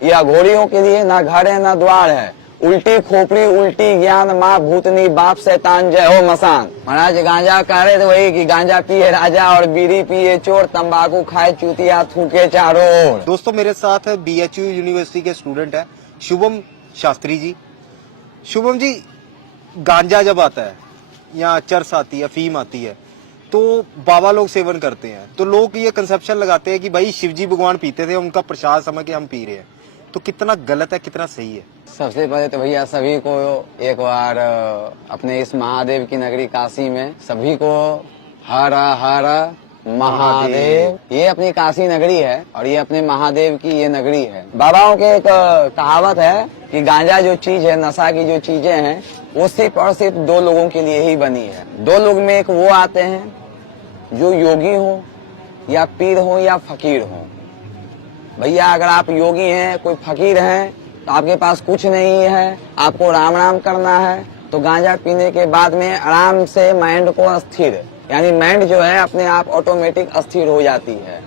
ये अघोरियों के लिए ना घर है ना द्वार है। उल्टी खोपड़ी उल्टी ज्ञान, माँ भूतनी बाप शैतान जय हो मसान। महाराज गांजा कह रहे थे वही कि गांजा पिए राजा और बीड़ी पिए चोर, तंबाकू खाए चूतिया थूके चारों ओर। दोस्तों मेरे साथ BHU यूनिवर्सिटी के स्टूडेंट है शुभम शास्त्री जी। शुभम जी, गांजा जब आता है या चरस आती है, फीम आती है, तो बाबा लोग सेवन करते हैं, तो लोग ये कंसेप्शन लगाते हैं कि भाई शिवजी भगवान पीते थे, उनका प्रसाद समझ के हम पी रहे हैं। तो कितना गलत है, कितना सही है? सबसे पहले तो भैया सभी को एक बार अपने इस महादेव की नगरी काशी में सभी को हर हर महादेव। ये अपनी काशी नगरी है और ये अपने महादेव की ये नगरी है। बाबाओं के एक कहावत है कि गांजा जो चीज है, नशा की जो चीजें हैं, वो सिर्फ और सिर्फ दो लोगों के लिए ही बनी है। दो लोग में एक वो आते हैं जो योगी हो या पीर हो या फकीर हो। भैया अगर आप योगी हैं, कोई फकीर हैं, तो आपके पास कुछ नहीं है, आपको राम राम करना है, तो गांजा पीने के बाद में आराम से माइंड को स्थिर, यानी माइंड जो है अपने आप ऑटोमेटिक अस्थिर हो जाती है।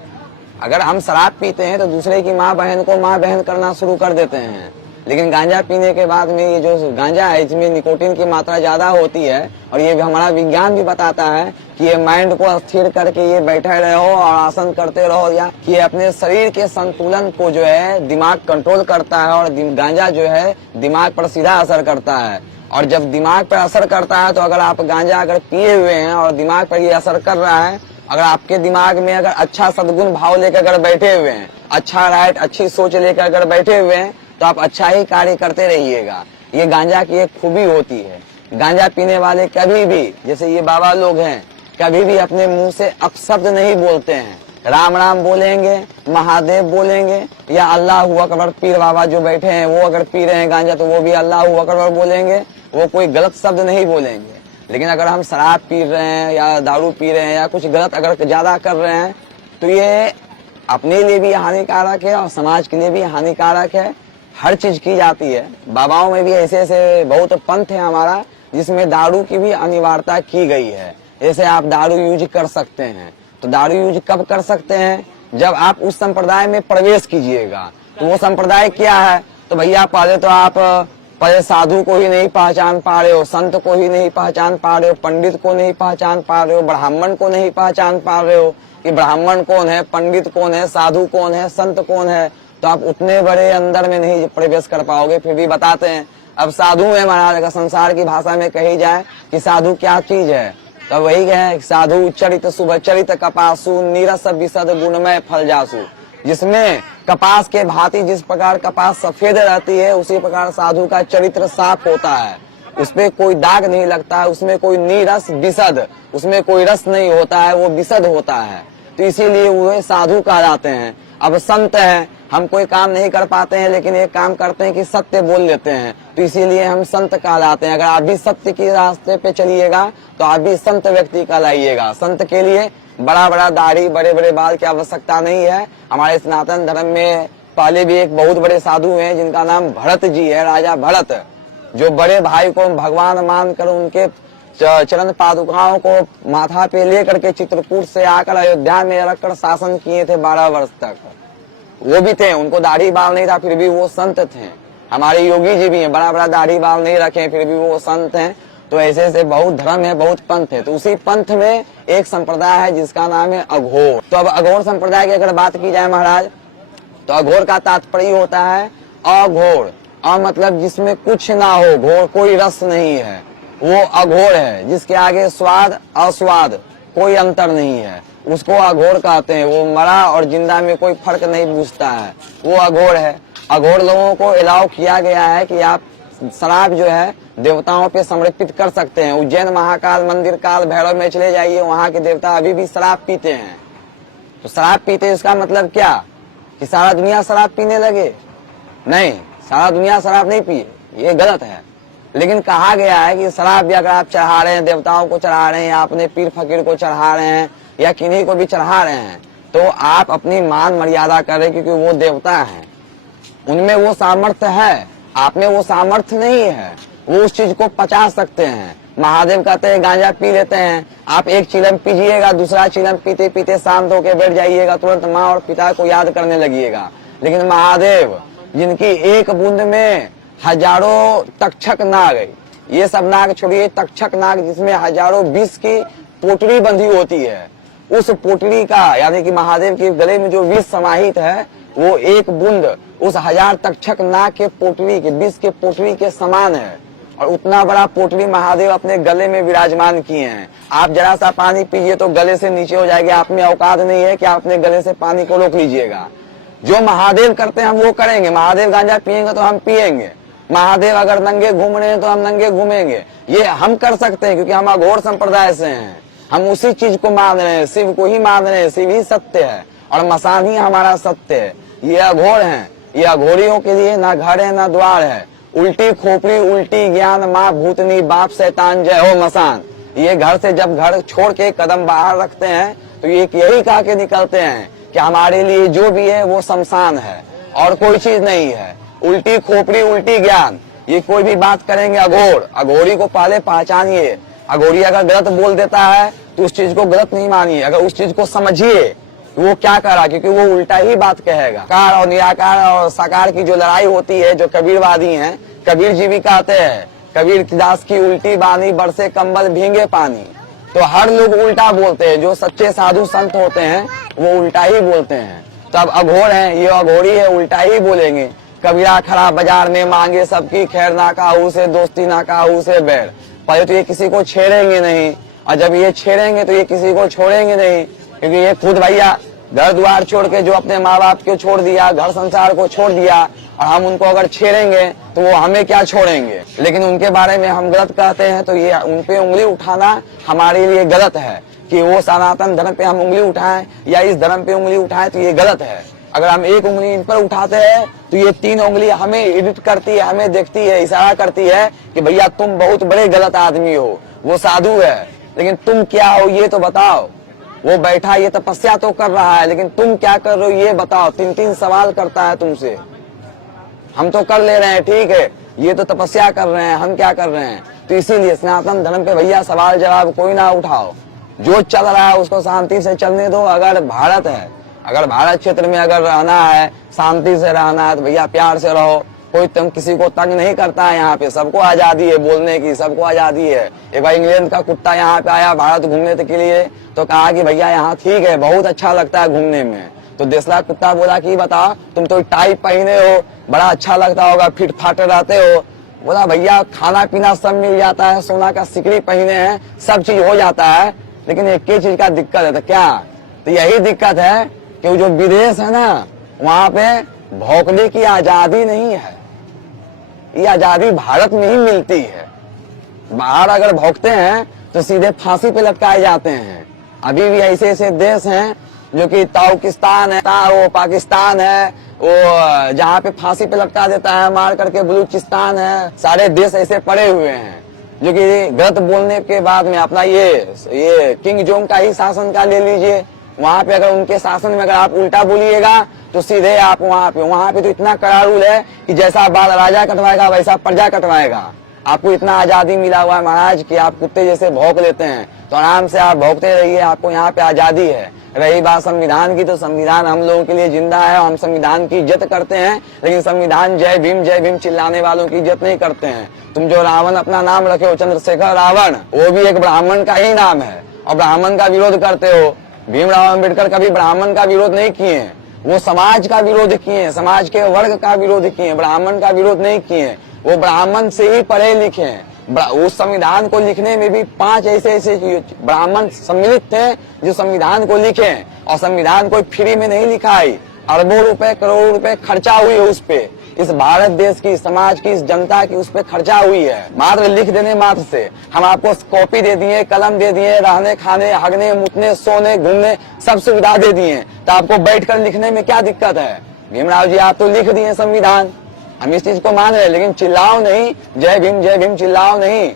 अगर हम शराब पीते हैं तो दूसरे की माँ बहन को माँ बहन करना शुरू कर देते हैं, लेकिन गांजा पीने के बाद में ये जो गांजा है इसमें निकोटीन की मात्रा ज्यादा होती है और ये हमारा विज्ञान भी बताता है कि ये माइंड को स्थिर करके ये बैठे रहो और आसन करते रहो, या कि ये अपने शरीर के संतुलन को जो है दिमाग कंट्रोल करता है और गांजा जो है दिमाग पर सीधा असर करता है। और जब दिमाग पर असर करता है तो अगर आप गांजा अगर पिए हुए हैं और दिमाग पर ये असर कर रहा है, अगर आपके दिमाग में अगर अच्छा सद्गुण भाव लेकर अगर बैठे हुए हैं, अच्छा राइट अच्छी सोच लेकर अगर बैठे हुए हैं, तो आप अच्छा ही कार्य करते रहिएगा। ये गांजा की एक खूबी होती है। गांजा पीने वाले कभी भी, जैसे ये बाबा लोग हैं, कभी भी अपने मुंह से अपशब्द नहीं बोलते हैं। राम राम बोलेंगे, महादेव बोलेंगे, या अल्लाह अकबर। पीर बाबा जो बैठे हैं वो अगर पी रहे हैं गांजा तो वो भी अल्लाह अकबर बोलेंगे, वो कोई गलत शब्द नहीं बोलेंगे। लेकिन अगर हम शराब पी रहे हैं या दारू पी रहे हैं या कुछ गलत अगर ज्यादा कर रहे हैं, तो ये अपने लिए भी हानिकारक है और समाज के लिए भी हानिकारक है। हर चीज की जाती है। बाबाओं में भी ऐसे ऐसे बहुत पंथ है हमारा जिसमें दारू की भी अनिवार्यता की गई है। जैसे आप दारू यूज कर सकते हैं, तो दारू यूज कब कर सकते हैं? जब आप उस संप्रदाय में प्रवेश कीजिएगा। तो वो संप्रदाय क्या है? तो भैया पहले साधु को ही नहीं पहचान पा रहे हो, संत को ही नहीं पहचान पा रहे हो, पंडित को नहीं पहचान पा रहे हो, ब्राह्मण को नहीं पहचान पा रहे हो कि ब्राह्मण कौन है, पंडित कौन है, साधु कौन है, संत कौन है, तो आप उतने बड़े अंदर में नहीं प्रवेश कर पाओगे। फिर भी बताते हैं अब साधु है महाराज। अगर संसार की भाषा में कही जाए कि साधु क्या चीज है, तो वही है साधु चरित शुभ चरित कपासु, नीरस विशद गुणमय फल जासु। जिसमें कपास के भांति जिस प्रकार कपास सफेद रहती है, उसी प्रकार साधु का चरित्र साफ होता है, उसपे कोई दाग नहीं लगता है, उसमें कोई नीरस विशद, उसमें कोई रस नहीं होता है, वो विशद होता है। तो इसीलिए वो साधु कहलाते हैं। अब संत है, हम कोई काम नहीं कर पाते हैं लेकिन एक काम करते हैं कि सत्य बोल लेते हैं, तो इसीलिए हम संत कहलाते हैं। अगर आप भी सत्य के रास्ते पे चलिएगा तो आप भी संत व्यक्ति कहलाइएगा। संत के लिए बड़ा बड़ा दाढ़ी बड़े बड़े बाल की आवश्यकता नहीं है। हमारे सनातन धर्म में पहले भी एक बहुत बड़े साधु हैं जिनका नाम भरत जी है, राजा भरत, जो बड़े भाई को भगवान मानकर उनके चरण पादुकाओं को माथा पे लेकर के चित्रकूट से आकर अयोध्या में रखकर शासन किए थे 12 वर्ष तक। वो भी थे, उनको दाढ़ी बाल नहीं था, फिर भी वो संत थे। हमारे योगी जी भी हैं, बड़ा बड़ा दाढ़ी बाल नहीं रखे, फिर भी वो संत हैं। तो ऐसे ऐसे बहुत धर्म है, बहुत पंथ है। तो उसी पंथ में एक संप्रदाय है जिसका नाम है अघोर। तो अब अघोर संप्रदाय की अगर बात की जाए महाराज, तो अघोर का तात्पर्य होता है अघोर। मतलब जिसमें कुछ ना हो, घोर कोई रस नहीं है, वो अघोर है। जिसके आगे स्वाद अस्वाद कोई अंतर नहीं है, उसको अघोर कहते हैं। वो मरा और जिंदा में कोई फर्क नहीं पूछता है, वो अघोर है। अघोर लोगों को अलाउ किया गया है कि आप शराब जो है देवताओं पे समर्पित कर सकते हैं। उज्जैन महाकाल मंदिर काल भैरव में चले जाइए, वहाँ के देवता अभी भी शराब पीते हैं। तो शराब पीते इसका मतलब क्या कि सारा दुनिया शराब पीने लगे? नहीं, सारा दुनिया शराब नहीं पिए, ये गलत है। लेकिन कहा गया है कि शराब भी अगर आप चढ़ा रहे हैं, देवताओं को चढ़ा रहे हैं, अपने पीर फकीर को चढ़ा रहे हैं या किन्हीं को भी चढ़ा रहे हैं, तो आप अपनी मान मर्यादा करें, क्योंकि वो देवता हैं, उनमें वो सामर्थ्य है, आप में वो सामर्थ्य नहीं है। वो उस चीज को पचा सकते हैं। महादेव कहते हैं गांजा पी लेते हैं, आप एक चिलम पीजिएगा, दूसरा चिलम पीते पीते शांत होकर बैठ जाइएगा, तुरंत माँ और पिता को याद करने लगिएगा। लेकिन महादेव जिनकी एक बूंद में हजारों तक्षक नाग, ये सब नाग छोड़िए, तक्षक नाग जिसमें हजारों विष की पोटली बंधी होती है, उस पोटली का यानी कि महादेव के गले में जो विष समाहित है वो एक बूंद उस 1000 तक्षक नाग के पोटली के विष के पोटली के समान है। और उतना बड़ा पोटली महादेव अपने गले में विराजमान किए हैं। आप जरा सा पानी पीजिए तो गले से नीचे हो जाएगा। आप में औकात नहीं है कि आप अपने गले से पानी को रोक लीजिएगा। जो महादेव करते हैं हम वो करेंगे। महादेव गांजा पिएंगे तो हम पिएंगे। महादेव अगर नंगे घूम रहे हैं तो हम नंगे घूमेंगे। ये हम कर सकते हैं क्योंकि हम अघोर संप्रदाय से हैं। हम उसी चीज को मान रहे हैं, शिव को ही मान रहे हैं। शिव ही सत्य है और मसान ही हमारा सत्य है। ये अघोर हैं, ये अघोरियों के लिए ना घर है ना द्वार है। उल्टी खोपड़ी उल्टी ज्ञान माँ भूतनी बाप शैतान जय हो मसान। ये घर से जब घर छोड़ के कदम बाहर रखते हैं तो ये यही कहा के निकलते हैं कि हमारे लिए जो भी है वो शमशान है और कोई चीज नहीं है। उल्टी खोपड़ी उल्टी ज्ञान, ये कोई भी बात करेंगे अघोर। अघोरी को पहले पहचानिए। अघोरी अगर गलत बोल देता है तो उस चीज को गलत नहीं मानिए, अगर उस चीज को समझिए वो क्या करा, क्योंकि वो उल्टा ही बात कहेगा। कार और निराकार और साकार की जो लड़ाई होती है, जो कबीरवादी हैं, कबीर जी भी कहते हैं कबीर दास की उल्टी बानी बरसे कंबल भींगे पानी। तो हर लोग उल्टा बोलते हैं। जो सच्चे साधु संत होते हैं वो उल्टा ही बोलते हैं। तब अघोर है, ये अघोरी है, उल्टा ही बोलेंगे। कबीरा खड़ा बाजार में मांगे सबकी खैर, ना काहू से दोस्ती ना काहू से बैर। पहले तो ये किसी को छेड़ेंगे नहीं, और जब ये छेड़ेंगे तो ये किसी को छोड़ेंगे नहीं, क्योंकि ये खुद भैया घर द्वार छोड़ के जो अपने माँ बाप को छोड़ दिया, घर संसार को छोड़ दिया, और हम उनको अगर छेड़ेंगे तो वो हमें क्या छोड़ेंगे। लेकिन उनके बारे में हम गलत कहते हैं तो ये उन पे उंगली उठाना हमारे लिए गलत है कि वो सनातन धर्म पे हम उंगली उठाएं या इस धर्म पे उंगली उठाएं, तो ये गलत है। अगर हम एक उंगली इन पर उठाते हैं तो ये 3 उंगली हमें एडिट करती है, हमें देखती है, इशारा करती है कि भैया तुम बहुत बड़े गलत आदमी हो। वो साधु है लेकिन तुम क्या हो ये तो बताओ। वो बैठा ये तपस्या तो कर रहा है लेकिन तुम क्या कर रहे हो ये बताओ। 3-3 सवाल करता है तुमसे। हम तो कर ले रहे हैं, ठीक है, ये तो तपस्या कर रहे हैं, हम क्या कर रहे हैं। तो इसीलिए सनातन धर्म पे भैया सवाल जवाब कोई ना उठाओ। जो चल रहा है उसको शांति से चलने दो। अगर भारत है, अगर भारत क्षेत्र में अगर रहना है, शांति से रहना है तो भैया प्यार से रहो। कोई तुम किसी को तंग नहीं करता है। यहाँ पे सबको आजादी है बोलने की, सबको आजादी है। एक बार इंग्लैंड का कुत्ता यहाँ पे आया भारत घूमने के लिए, तो कहा कि भैया यहाँ ठीक है, बहुत अच्छा लगता है घूमने में। तो देसला कुत्ता बोला कि बताओ तुम तो टाई पहने हो, बड़ा अच्छा लगता होगा, फिट फाट रहते हो। बोला भैया खाना पीना सब मिल जाता है, सोना का सिकड़ी पहने हैं, सब चीज हो जाता है, लेकिन एक ही चीज का दिक्कत है। तो क्या? तो यही दिक्कत है कि जो विदेश है ना, वहाँ पे भौंकने की आजादी नहीं है। ये आजादी भारत में ही मिलती है। बाहर अगर भौंकते हैं तो सीधे फांसी पे लटकाए जाते हैं। अभी भी ऐसे ऐसे देश हैं जो कि ताजिकिस्तान है, वो पाकिस्तान है, वो जहाँ पे फांसी पे लटका देता है मार करके, बलूचिस्तान है, सारे देश ऐसे पड़े हुए हैं जो कि गलत बोलने के बाद में अपना ये किंग जोंग का ही शासन का ले लीजिए। वहाँ पे अगर उनके शासन में अगर आप उल्टा बोलिएगा तो सीधे आप वहाँ पे तो इतना कड़ा रूल है कि जैसा बाल राजा कटवाएगा वैसा प्रजा कटवाएगा। आपको इतना आजादी मिला हुआ है महाराज कि आप कुत्ते जैसे भौंक लेते हैं, तो आराम से आप भौंकते रहिए, आपको यहाँ पे आजादी है। रही बात संविधान की, तो संविधान हम लोगों के लिए जिंदा है और हम संविधान की इज्जत करते हैं, लेकिन संविधान जय भीम चिल्लाने वालों की इज्जत नहीं करते हैं। तुम जो रावण अपना नाम रखे हो, चंद्रशेखर रावण, वो भी एक ब्राह्मण का ही नाम है और ब्राह्मण का विरोध करते हो। भीमराव अम्बेडकर कभी ब्राह्मण का विरोध नहीं किए, वो समाज का विरोध किए, समाज के वर्ग का विरोध किए, ब्राह्मण का विरोध नहीं किए। वो ब्राह्मण से ही पढ़े लिखे हैं। उस संविधान को लिखने में भी 5 ऐसे ब्राह्मण सम्मिलित थे जो संविधान को लिखे, और संविधान कोई फ्री में नहीं लिखा है। अरबों रुपए करोड़ों रुपए खर्चा हुई है उस पे। इस भारत देश की, समाज की, इस जनता की उस पे खर्चा हुई है। मात्र लिख देने मात्र से हम आपको कॉपी दे दिए, कलम दे दिए, रहने खाने हगने मुतने सोने घूमने सब सुविधा दे दिए, तो आपको बैठकर लिखने में क्या दिक्कत है। भीमराव जी आप तो लिख दिए संविधान, हम इस चीज को मान रहे हैं, लेकिन चिल्लाओ नहीं, जय भीम चिल्लाओ नहीं।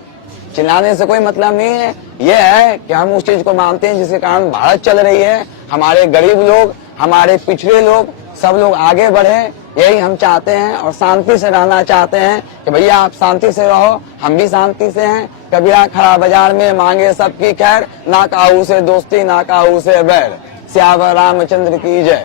चिल्लाने से कोई मतलब नहीं है। ये है कि हम उस चीज को मानते हैं जिसके कारण भारत चल रही है। हमारे गरीब लोग, हमारे पिछड़े लोग, सब लोग आगे बढ़े, यही हम चाहते हैं और शांति से रहना चाहते हैं कि भैया आप शांति से रहो, हम भी शांति से हैं। कबीरा खड़ा बाजार में मांगे सबकी खैर, ना काहू से दोस्ती ना काहू से बैर। श्याम रामचंद्र की जय।